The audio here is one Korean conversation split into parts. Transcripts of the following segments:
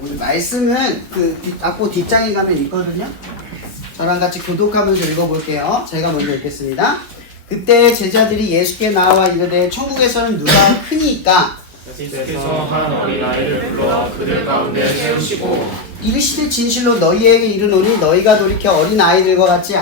오늘 말씀은 앞부 뒷장에 가면 있거든요. 저랑 같이 교독하면서 읽어볼게요. 제가 먼저 읽겠습니다. 그때 제자들이 예수께 나와 이르되 천국에서는 누가 크니까 예수께서 한 어린아이를 불러 그들 가운데 세우시고 이르시되 진실로 너희에게 이르노니 너희가 돌이켜 어린아이들과 같이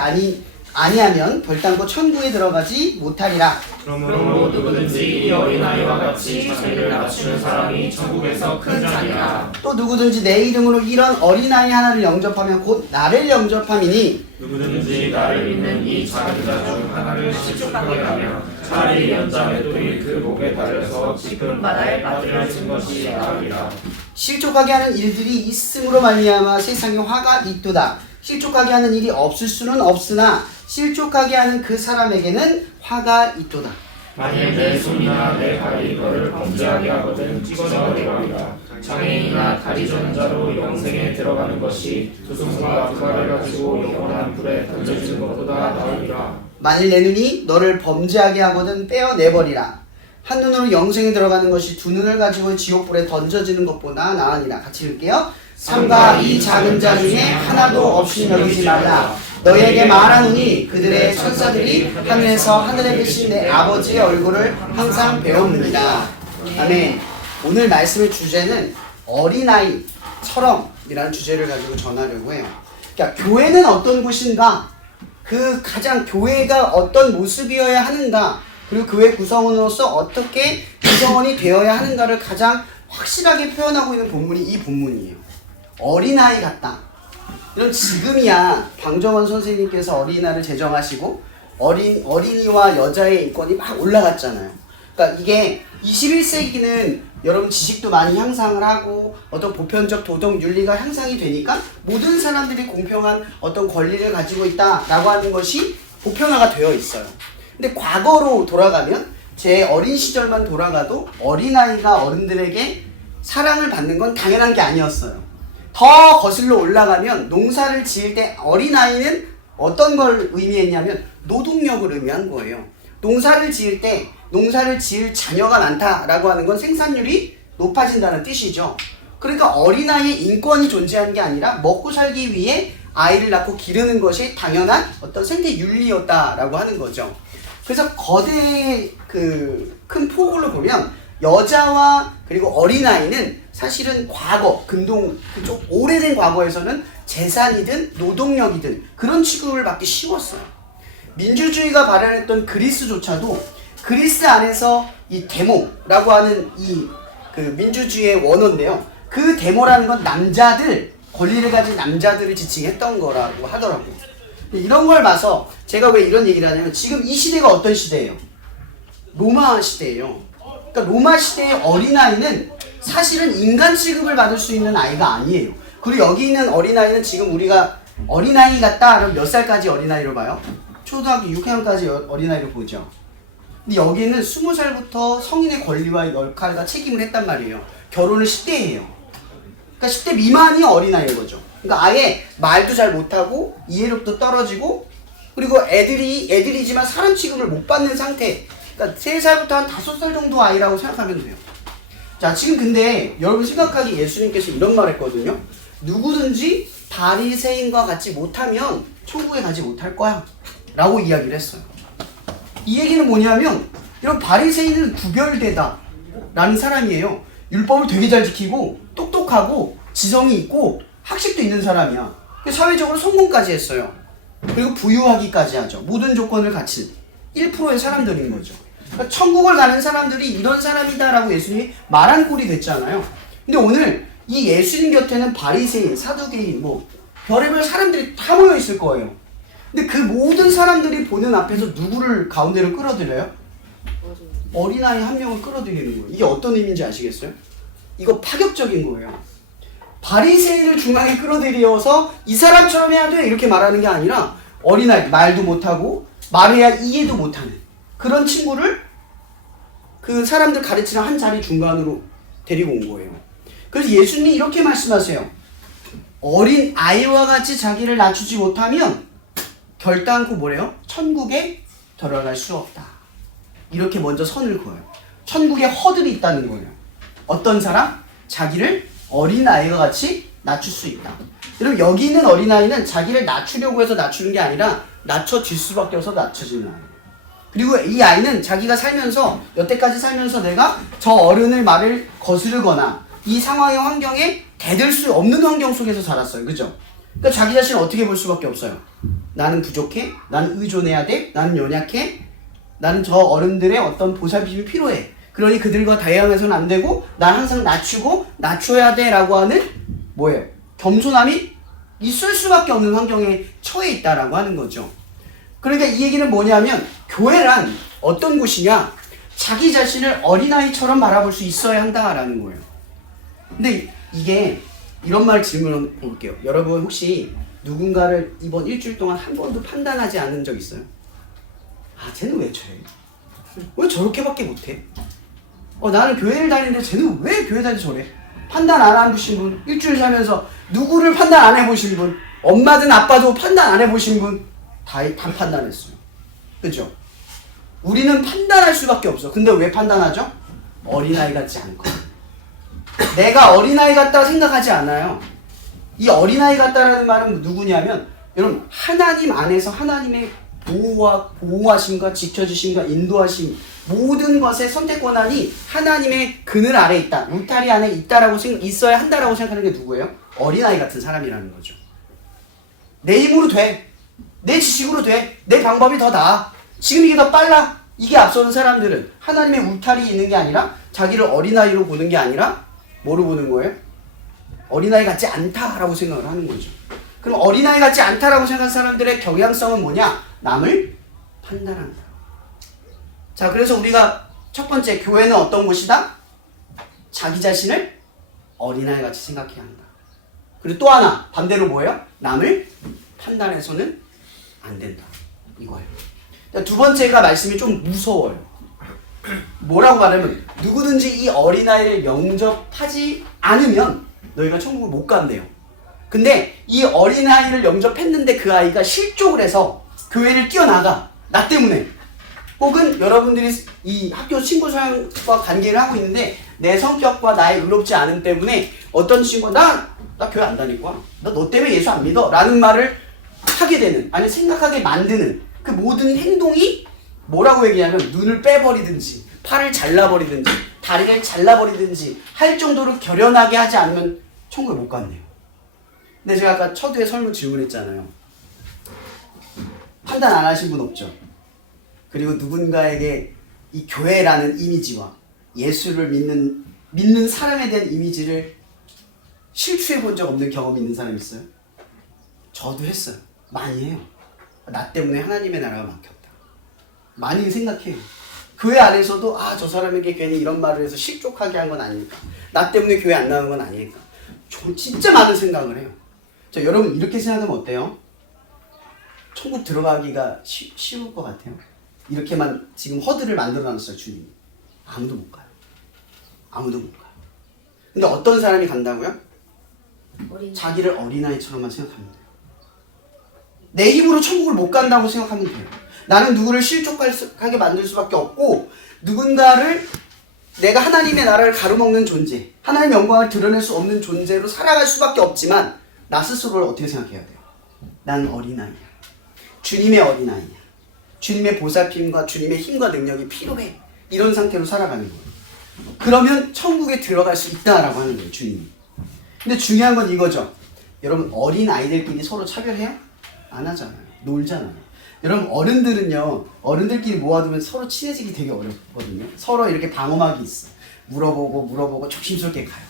아니하면 결단코 천국에 들어가지 못하리라. 그러므로 누구든지 이 어린아이와 같이 자기를 낮추는 사람이 천국에서 큰 자니라. 또 누구든지 내 이름으로 이런 어린아이 하나를 영접하면 곧 나를 영접함이니 누구든지 나를 믿는 이 작은 자 중 하나를 실족하게 하면 차라리 연자 맷돌이 그 목에 달려서 짚은 바다에 빠뜨려진 것이 나으리라. 실족하게 하는 일들이 있음으로 말미암아 세상에 화가 있도다. 실족하게 하는 일이 없을 수는 없으나 실족하게 하는 그 사람에게는 화가 있도다. 만일 내 손이나 내 발이 너를 범죄하게 하거든 찢어버리라. 장애인이나 다리 저는 자로 영생에 들어가는 것이 두 손과 두 발을 가지고 영원한 불에 던져지는 것보다 나으리라. 만일 내 눈이 너를 범죄하게 하거든 떼어내버리라. 한 눈으로 영생에 들어가는 것이 두 눈을 가지고 지옥불에 던져지는 것보다 나으니라. 같이 읽을게요. 삼가 이 작은 자 중에 하나도 없이 여기지 말라. 너희에게 말하노니 그들의 천사들이 하늘에서 하늘에 계신 내 아버지의 얼굴을 항상 배웁니다. 아멘. 오늘 말씀의 주제는 어린아이처럼이라는 주제를 가지고 전하려고 해요. 그러니까 교회는 어떤 곳인가? 그 가장 교회가 어떤 모습이어야 하는가? 그리고 교회 구성원으로서 어떻게 구성원이 되어야 하는가를 가장 확실하게 표현하고 있는 본문이 이 본문이에요. 어린아이 같다. 이런 지금이야 방정원 선생님께서 어린아이를 제정하시고 어린이와 여자의 인권이 막 올라갔잖아요. 그러니까 이게 21세기는 여러분 지식도 많이 향상을 하고 어떤 보편적 도덕 윤리가 향상이 되니까 모든 사람들이 공평한 어떤 권리를 가지고 있다라고 하는 것이 보편화가 되어 있어요. 근데 과거로 돌아가면 제 어린 시절만 돌아가도 어린아이가 어른들에게 사랑을 받는 건 당연한 게 아니었어요. 더 거슬러 올라가면 농사를 지을 때 어린아이는 어떤 걸 의미했냐면 노동력을 의미한 거예요. 농사를 지을 때 농사를 지을 자녀가 많다라고 하는 건 생산률이 높아진다는 뜻이죠. 그러니까 어린아이의 인권이 존재하는 게 아니라 먹고 살기 위해 아이를 낳고 기르는 것이 당연한 어떤 생태 윤리였다라고 하는 거죠. 그래서 거대 큰 폭으로 보면 여자와 그리고 어린아이는 사실은 과거, 근동 그쪽 오래된 과거에서는 재산이든 노동력이든 그런 취급을 받기 쉬웠어요. 민주주의가 발현했던 그리스조차도 그리스 안에서 이 데모라고 하는 그 민주주의의 원어인데요. 그 데모라는 건 남자들, 권리를 가진 남자들을 지칭했던 거라고 하더라고요. 이런 걸 봐서 제가 왜 이런 얘기를 하냐면 지금 이 시대가 어떤 시대예요? 로마 시대예요. 그러니까 로마 시대의 어린아이는 사실은 인간 취급을 받을 수 있는 아이가 아니에요. 그리고 여기 있는 어린아이는 지금 우리가 어린아이 같다 그럼 몇 살까지 어린아이로 봐요? 초등학교 6학년까지 어린아이로 보죠. 근데 여기는 20살부터 성인의 권리와 역할과 책임을 했단 말이에요. 결혼을 10대 해요. 그러니까 10대 미만이 어린아이인 거죠. 그러니까 아예 말도 잘 못하고 이해력도 떨어지고 그리고 애들이지만 사람 취급을 못 받는 상태. 그러니까 3살부터 한 5살 정도 아이라고 생각하면 돼요. 자, 지금 근데 여러분 생각하기에 예수님께서 이런 말 했거든요. 누구든지 바리새인과 같지 못하면 천국에 가지 못할 거야 라고 이야기를 했어요. 이 얘기는 뭐냐면 이런 바리새인은 구별되다 라는 사람이에요. 율법을 되게 잘 지키고 똑똑하고 지성이 있고 학식도 있는 사람이야. 사회적으로 성공까지 했어요. 그리고 부유하기까지 하죠. 모든 조건을 갖춘 1%의 사람들인 거죠. 그러니까 천국을 가는 사람들이 이런 사람이다라고 예수님이 말한 꼴이 됐잖아요. 근데 오늘 이 예수님 곁에는 바리새인, 사두개인, 별의별 사람들이 다 모여 있을 거예요. 근데 그 모든 사람들이 보는 앞에서 누구를 가운데로 끌어들여요? 어린아이 한 명을 끌어들이는 거예요. 이게 어떤 의미인지 아시겠어요? 이거 파격적인 거예요. 바리새인을 중앙에 끌어들여서 이 사람처럼 해야 돼 이렇게 말하는 게 아니라 어린아이, 말도 못하고 말해야 이해도 못하는 그런 친구를 그 사람들 가르치는 한 자리 중간으로 데리고 온 거예요. 그래서 예수님이 이렇게 말씀하세요. 어린 아이와 같이 자기를 낮추지 못하면 결단코 뭐래요? 천국에 들어갈 수 없다. 이렇게 먼저 선을 그어요. 천국에 허들이 있다는 거예요. 어떤 사람? 자기를 어린아이가 같이 낮출 수 있다. 여러분 여기 있는 어린아이는 자기를 낮추려고 해서 낮추는 게 아니라 낮춰질 수밖에 없어서 낮춰지는 아이예요. 그리고 이 아이는 자기가 살면서 여태까지 살면서 내가 저 어른의 말을 거스르거나 이 상황의 환경에 대들 수 없는 환경 속에서 자랐어요. 그죠? 그러니까 자기 자신을 어떻게 볼 수밖에 없어요. 나는 부족해. 나는 의존해야 돼. 나는 연약해. 나는 저 어른들의 어떤 보살핌이 필요해. 그러니 그들과 대항해서는 안 되고 난 항상 낮추고 낮춰야 돼 라고 하는 뭐예요? 겸손함이 있을 수밖에 없는 환경에 처해 있다라고 하는 거죠. 그러니까 이 얘기는 뭐냐면 교회란 어떤 곳이냐? 자기 자신을 어린아이처럼 바라볼 수 있어야 한다라는 거예요. 근데 이게 이런 말 질문을 볼게요. 여러분 혹시 누군가를 이번 일주일 동안 한 번도 판단하지 않은 적 있어요? 아 쟤는 왜 저래? 왜 저렇게밖에 못해? 나는 교회를 다니는데 쟤는 왜 교회 다니지 저래? 판단 안 해보신 분, 일주일 살면서 누구를 판단 안 해보신 분, 엄마든 아빠도 판단 안 해보신 분, 다 판단했어요. 그죠? 우리는 판단할 수밖에 없어. 근데 왜 판단하죠? 어린아이 같지 않고. 내가 어린아이 같다 생각하지 않아요. 이 어린아이 같다라는 말은 누구냐면 여러분 하나님 안에서 하나님의 보호하심과 지켜주심과 인도하심 모든 것의 선택 권한이 하나님의 그늘 아래 있다. 울타리 안에 있다라고 있어야 한다라고 생각하는 게 누구예요? 어린아이 같은 사람이라는 거죠. 내 힘으로 돼. 내 지식으로 돼. 내 방법이 더 나아. 지금 이게 더 빨라. 이게 앞서는 사람들은 하나님의 울타리 있는 게 아니라 자기를 어린아이로 보는 게 아니라 뭐로 보는 거예요? 어린아이 같지 않다라고 생각을 하는 거죠. 그럼 어린아이 같지 않다라고 생각하는 사람들의 경향성은 뭐냐? 남을 판단한다. 자, 그래서 우리가 첫 번째 교회는 어떤 곳이다? 자기 자신을 어린아이 같이 생각해야 한다. 그리고 또 하나 반대로 뭐예요? 남을 판단해서는 안 된다. 이거예요. 두 번째가 말씀이 좀 무서워요. 뭐라고 말하면 누구든지 이 어린아이를 영접하지 않으면 너희가 천국을 못 간대요. 근데 이 어린아이를 영접했는데 그 아이가 실족을 해서 교회를 뛰어나가. 나 때문에. 혹은 여러분들이 이 학교 친구들과 관계를 하고 있는데 내 성격과 나의 의롭지 않음 때문에 어떤 친구가 나 교회 안 다닐 거야. 너 때문에 예수 안 믿어. 라는 말을 하게 되는, 아니 생각하게 만드는 그 모든 행동이 뭐라고 얘기하면 눈을 빼버리든지 팔을 잘라버리든지 다리를 잘라버리든지 할 정도로 결연하게 하지 않으면 천국에 못 간대요. 근데 제가 아까 첫회에 설문 질문했잖아요. 판단 안 하신 분 없죠? 그리고 누군가에게 이 교회라는 이미지와 예수를 믿는 사람에 대한 이미지를 실추해 본 적 없는 경험이 있는 사람 있어요? 저도 했어요. 많이 해요. 나 때문에 하나님의 나라가 막혔다. 많이 생각해요. 교회 안에서도 저 사람에게 괜히 이런 말을 해서 실족하게 한 건 아닐까. 나 때문에 교회 안 나온 건 아닐까. 저 진짜 많은 생각을 해요. 자, 여러분 이렇게 생각하면 어때요? 천국 들어가기가 쉬울 것 같아요. 이렇게만 지금 허들을 만들어놨어요, 주님이. 아무도 못 가요. 아무도 못 가요. 근데 어떤 사람이 간다고요? 자기를 어린아이처럼만 생각하면 돼요. 내 힘으로 천국을 못 간다고 생각하면 돼요. 나는 누구를 실족하게 만들 수밖에 없고 누군가를 내가 하나님의 나라를 가로먹는 존재, 하나님의 영광을 드러낼 수 없는 존재로 살아갈 수밖에 없지만 나 스스로를 어떻게 생각해야 돼요? 난 어린아이야. 주님의 어린아이야. 주님의 보살핌과 주님의 힘과 능력이 필요해. 이런 상태로 살아가는 거예요. 그러면 천국에 들어갈 수 있다라고 하는 거예요, 주님이. 근데 중요한 건 이거죠. 여러분 어린아이들끼리 서로 차별해요? 안 하잖아요. 놀잖아요. 여러분 어른들끼리 모아두면 서로 친해지기 되게 어렵거든요. 서로 이렇게 방어막이 있어. 물어보고 조심스럽게 가요.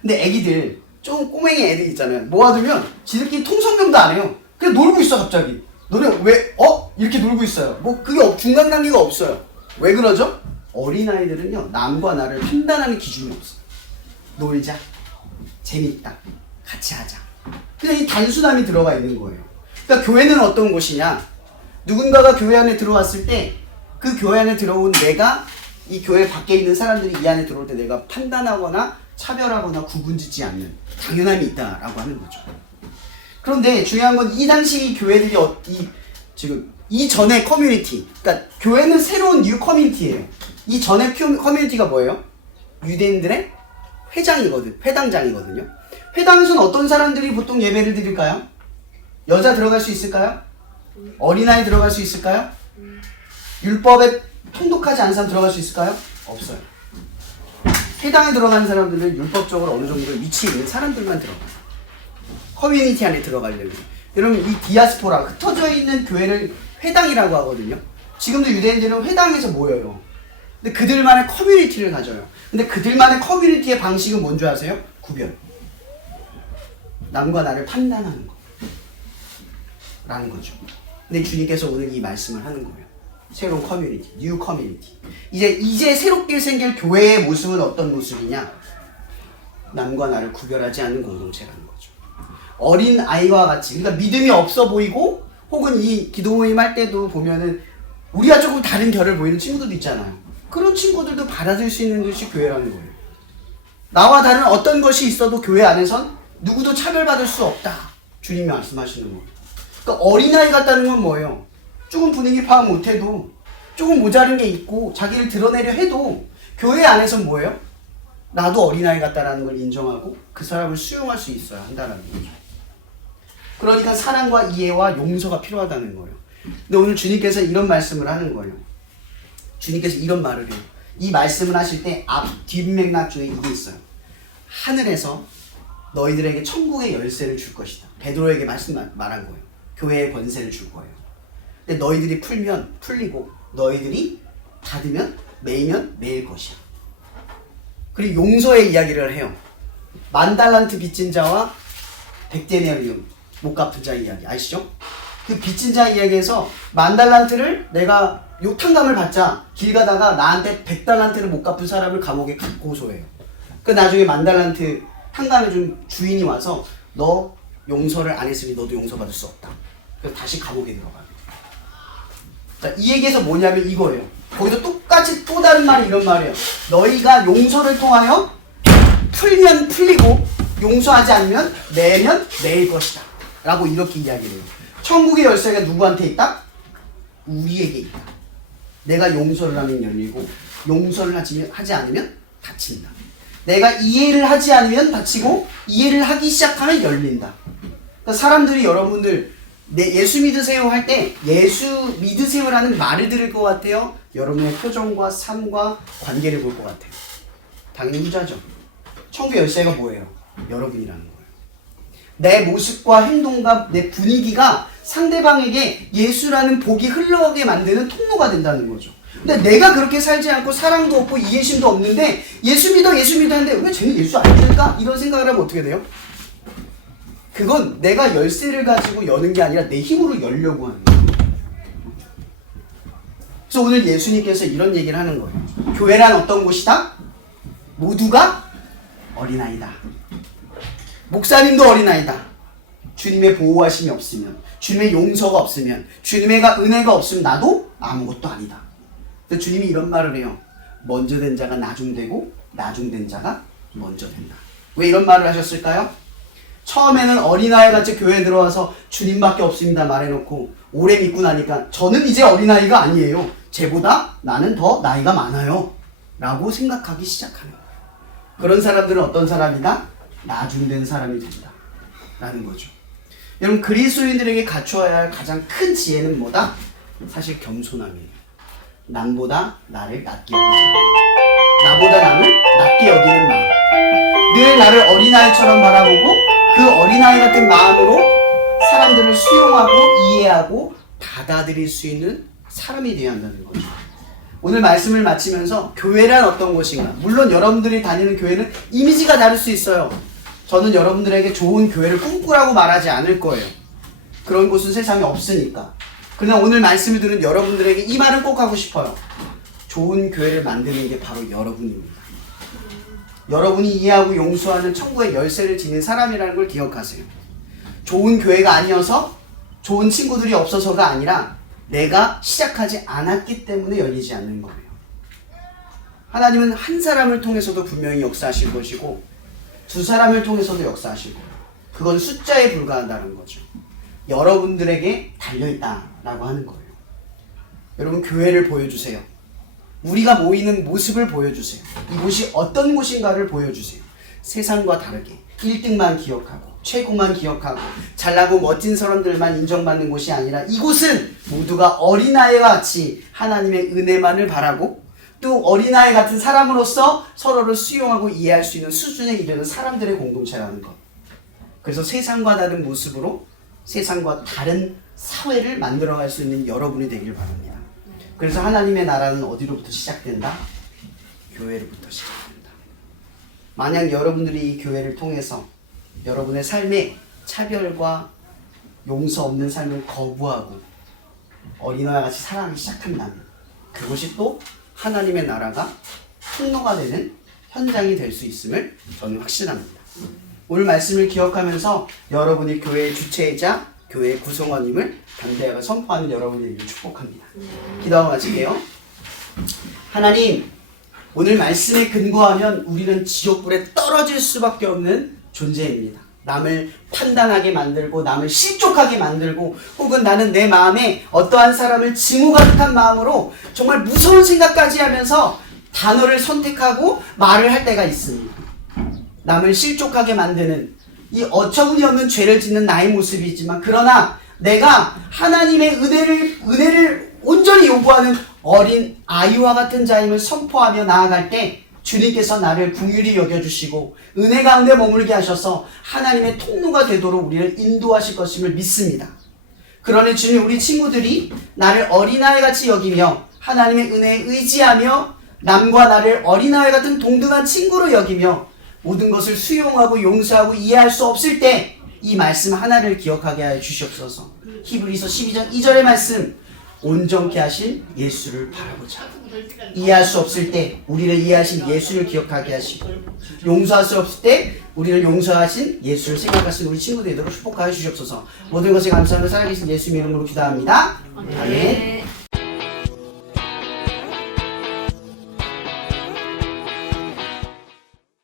근데 애기들 좀 꼬맹이 애들 있잖아요. 모아두면 지들끼리 통성명도 안 해요. 그냥 놀고 있어 갑자기. 너네 왜 이렇게 놀고 있어요. 뭐 그게 중간 단계가 없어요. 왜 그러죠? 어린아이들은요 남과 나를 판단하는 기준이 없어요. 놀자, 재밌다, 같이 하자. 그냥 이 단순함이 들어가 있는 거예요. 그러니까 교회는 어떤 곳이냐? 누군가가 교회 안에 들어왔을 때 그 교회 안에 들어온 내가 이 교회 밖에 있는 사람들이 이 안에 들어올 때 내가 판단하거나 차별하거나 구분짓지 않는 당연함이 있다라고 하는 거죠. 그런데 중요한 건 이 당시 교회들이 지금 이전의 커뮤니티, 그러니까 교회는 새로운 뉴 커뮤니티예요. 이전의 커뮤니티가 뭐예요? 유대인들의 회당장이거든요. 회당에서는 어떤 사람들이 보통 예배를 드릴까요? 여자 들어갈 수 있을까요? 어린아이 들어갈 수 있을까요? 율법에 통독하지 않은 사람 들어갈 수 있을까요? 없어요. 회당에 들어가는 사람들은 율법적으로 어느 정도 위치에 있는 사람들만 들어가요. 커뮤니티 안에 들어가려면. 여러분 이 디아스포라 흩어져 있는 교회를 회당이라고 하거든요. 지금도 유대인들은 회당에서 모여요. 근데 그들만의 커뮤니티를 가져요. 근데 그들만의 커뮤니티의 방식은 뭔지 아세요? 구별. 남과 나를 판단하는 거. 라는 거죠. 근데 주님께서 오늘 이 말씀을 하는 거예요. 새로운 커뮤니티, 뉴 커뮤니티. 이제 새롭게 생길 교회의 모습은 어떤 모습이냐? 남과 나를 구별하지 않는 공동체라는 거죠. 어린 아이와 같이, 그러니까 믿음이 없어 보이고, 혹은 이 기도 모임 할 때도 보면은 우리와 조금 다른 결을 보이는 친구들도 있잖아요. 그런 친구들도 받아들일 수 있는 것이 교회라는 거예요. 나와 다른 어떤 것이 있어도 교회 안에선 누구도 차별받을 수 없다. 주님이 말씀하시는 거예요. 그러니까 어린아이 같다는 건 뭐예요? 조금 분위기 파악 못해도, 조금 모자른 게 있고 자기를 드러내려 해도 교회 안에선 뭐예요? 나도 어린아이 같다라는 걸 인정하고 그 사람을 수용할 수 있어야 한다는 거죠. 그러니까 사랑과 이해와 용서가 필요하다는 거예요. 근데 오늘 주님께서 이런 말씀을 하는 거예요. 주님께서 이런 말을 해요. 이 말씀을 하실 때 뒷맥락 중에 이게 있어요. 하늘에서 너희들에게 천국의 열쇠를 줄 것이다. 베드로에게 말한 거예요. 교회의 권세를 줄 거예요. 근데 너희들이 풀면 풀리고 너희들이 닫으면 매이면 매일 것이야. 그리고 용서의 이야기를 해요. 10,000달란트 빚진 자와 100데나리온 못 갚은 자 이야기 아시죠? 그 빚진 자 이야기에서 10,000달란트를 내가 욕탕감을 받자 길 가다가 나한테 100달란트를 못 갚은 사람을 감옥에 고소해요. 그 나중에 10,000달란트 탕감해준 주인이 와서 너 용서를 안 했으니 너도 용서받을 수 없다. 그래서 다시 감옥에 들어가요. 자, 이 얘기에서 뭐냐면 이거예요. 거기서 똑같이 또 다른 말이 이런 말이에요. 너희가 용서를 통하여 풀면 풀리고 용서하지 않으면 매면 매일 것이다. 라고 이렇게 이야기를 해요. 천국의 열쇠가 누구한테 있다? 우리에게 있다. 내가 용서를 하면 열리고 용서를 하지 않으면 닫힌다. 내가 이해를 하지 않으면 닫히고 이해를 하기 시작하면 열린다. 그러니까 사람들이 여러분들 예수 믿으세요 할 때 예수 믿으세요라는 말을 들을 것 같아요? 여러분의 표정과 삶과 관계를 볼 것 같아요. 당연히 후자죠. 천국의 열쇠가 뭐예요? 여러분이라는 거예요. 내 모습과 행동과 내 분위기가 상대방에게 예수라는 복이 흘러가게 만드는 통로가 된다는 거죠. 근데 내가 그렇게 살지 않고 사랑도 없고 이해심도 없는데 예수 믿어 하는데 왜 쟤는 예수 안 믿을까? 이런 생각을 하면 어떻게 돼요? 그건 내가 열쇠를 가지고 여는 게 아니라 내 힘으로 열려고 하는 거예요. 그래서 오늘 예수님께서 이런 얘기를 하는 거예요. 교회란 어떤 곳이다? 모두가 어린아이다. 목사님도 어린아이다. 주님의 보호하심이 없으면, 주님의 용서가 없으면, 주님의 은혜가 없으면 나도 아무것도 아니다. 근데 주님이 이런 말을 해요. 먼저 된 자가 나중되고 나중된 자가 먼저 된다. 왜 이런 말을 하셨을까요? 처음에는 어린아이 같이 교회에 들어와서 주님밖에 없습니다 말해놓고 오래 믿고 나니까 저는 이제 어린아이가 아니에요. 쟤보다 나는 더 나이가 많아요. 라고 생각하기 시작하는 거예요. 그런 사람들은 어떤 사람이다? 나중된 사람이 된다. 라는 거죠. 여러분 그리스도인들에게 갖추어야 할 가장 큰 지혜는 뭐다? 사실 겸손함이에요. 남보다 나를 낮게 여기는 나보다 남을 낮게 여기는 마음. 늘 나를 어린아이처럼 바라보고 그 어린아이 같은 마음으로 사람들을 수용하고 이해하고 받아들일 수 있는 사람이 되어야 한다는 거죠. 오늘 말씀을 마치면서 교회란 어떤 곳인가? 물론 여러분들이 다니는 교회는 이미지가 다를 수 있어요. 저는 여러분들에게 좋은 교회를 꿈꾸라고 말하지 않을 거예요. 그런 곳은 세상에 없으니까. 그러나 오늘 말씀을 들은 여러분들에게 이 말을 꼭 하고 싶어요. 좋은 교회를 만드는 게 바로 여러분입니다. 여러분이 이해하고 용서하는 천국의 열쇠를 지닌 사람이라는 걸 기억하세요. 좋은 교회가 아니어서 좋은 친구들이 없어서가 아니라 내가 시작하지 않았기 때문에 열리지 않는 거예요. 하나님은 한 사람을 통해서도 분명히 역사하실 것이고 두 사람을 통해서도 역사하실 거예요. 그건 숫자에 불과하다는 거죠. 여러분들에게 달려있다라고 하는 거예요. 여러분 교회를 보여주세요. 우리가 모이는 모습을 보여주세요. 이곳이 어떤 곳인가를 보여주세요. 세상과 다르게 1등만 기억하고 최고만 기억하고 잘나고 멋진 사람들만 인정받는 곳이 아니라 이곳은 모두가 어린아이와 같이 하나님의 은혜만을 바라고 또 어린아이 같은 사람으로서 서로를 수용하고 이해할 수 있는 수준에 이르는 사람들의 공동체라는 것. 그래서 세상과 다른 모습으로 세상과 다른 사회를 만들어갈 수 있는 여러분이 되길 바랍니다. 그래서 하나님의 나라는 어디로부터 시작된다? 교회로부터 시작된다. 만약 여러분들이 이 교회를 통해서 여러분의 삶에 차별과 용서 없는 삶을 거부하고 어린아이와 같이 살아가기 시작한다면 그것이 또 하나님의 나라가 통로가 되는 현장이 될 수 있음을 저는 확신합니다. 오늘 말씀을 기억하면서 여러분이 교회의 주체이자 교회의 구성원임을 담대하게 선포하는 여러분들을 축복합니다. 기도하고 마칠게요. 하나님, 오늘 말씀에 근거하면 우리는 지옥불에 떨어질 수밖에 없는 존재입니다. 남을 판단하게 만들고 남을 실족하게 만들고 혹은 나는 내 마음에 어떠한 사람을 증오 가득한 마음으로 정말 무서운 생각까지 하면서 단어를 선택하고 말을 할 때가 있습니다. 남을 실족하게 만드는 이 어처구니 없는 죄를 짓는 나의 모습이지만 그러나 내가 하나님의 은혜를 온전히 요구하는 어린 아이와 같은 자임을 선포하며 나아갈 때 주님께서 나를 긍휼히 여겨주시고 은혜 가운데 머물게 하셔서 하나님의 통로가 되도록 우리를 인도하실 것임을 믿습니다. 그러니 주님, 우리 친구들이 나를 어린아이같이 여기며 하나님의 은혜에 의지하며 남과 나를 어린아이 같은 동등한 친구로 여기며 모든 것을 수용하고 용서하고 이해할 수 없을 때 이 말씀 하나를 기억하게 하여 주시옵소서. 히브리서 12장 2절의 말씀, 온전케 하신 예수를 바라보자. 이해할 수 없을 때 우리를 이해하신 예수를 기억하게 하시고 용서할 수 없을 때 우리를 용서하신 예수를 생각하신 우리 친구들 되도록 축복하여 주시옵소서. 모든 것에 감사하며 살아계신 예수 이름으로 기도합니다. 아멘.